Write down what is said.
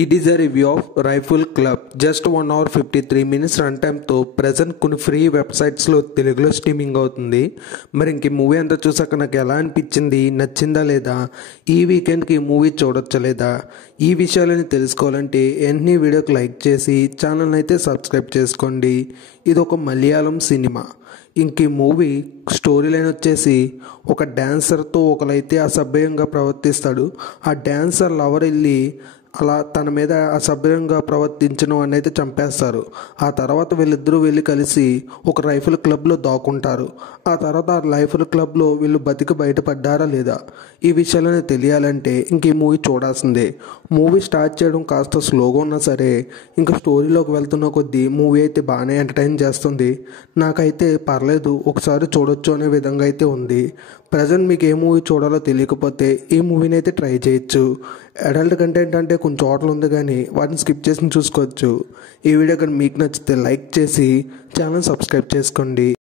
It is a review of Rifle Club. Just 1 hour 53 minutes run టైమ్తో present కొన్ని free వెబ్సైట్స్లో తెలుగులో streaming అవుతుంది. మరి ఇంక మూవీ అంతా చూసాక నాకు ఎలా అనిపించింది, నచ్చిందా లేదా, ఈ వీకెండ్కి మూవీ చూడొచ్చా లేదా, ఈ విషయాలని తెలుసుకోవాలంటే వెంటనే వీడియోకి లైక్ చేసి ఛానల్ని అయితే సబ్స్క్రైబ్ చేసుకోండి. ఇది ఒక మలయాళం సినిమా. ఇంక ఈ మూవీ స్టోరీ లైన్ వచ్చేసి ఒక డ్యాన్సర్తో ఒకరైతే అసభ్యంగా ప్రవర్తిస్తాడు. ఆ డ్యాన్సర్ లవర్ వెళ్ళి అలా తన మీద అసభ్యంగా ప్రవర్తించిన వాడిని అయితే చంపేస్తారు. ఆ తర్వాత వీళ్ళిద్దరూ వెళ్ళి కలిసి ఒక రైఫిల్ క్లబ్లో దాక్కుంటారు. ఆ తర్వాత ఆ రైఫిల్ క్లబ్లో వీళ్ళు బతికి బయటపడ్డారా లేదా, ఈ విషయాలని తెలియాలంటే ఇంక ఈ మూవీ చూడాల్సిందే. మూవీ స్టార్ట్ చేయడం కాస్త స్లోగా ఉన్నా సరే ఇంకా స్టోరీలోకి వెళ్తున్న కొద్దీ మూవీ అయితే బాగానే ఎంటర్టైన్ చేస్తుంది. నాకైతే పర్లేదు, ఒకసారి చూడొచ్చు అనే విధంగా అయితే ఉంది. ప్రజెంట్ మీకు ఏ మూవీ చూడాలో తెలియకపోతే ఈ మూవీని అయితే ట్రై చేయొచ్చు. అడల్ట్ కంటెంట్ అంటే కొన్ని చోట్ల ఉంది కానీ వాటిని స్కిప్ చేసి చూసుకోవచ్చు. ఈ వీడియో కానీ మీకు నచ్చితే లైక్ చేసి ఛానల్ సబ్స్క్రైబ్ చేసుకోండి.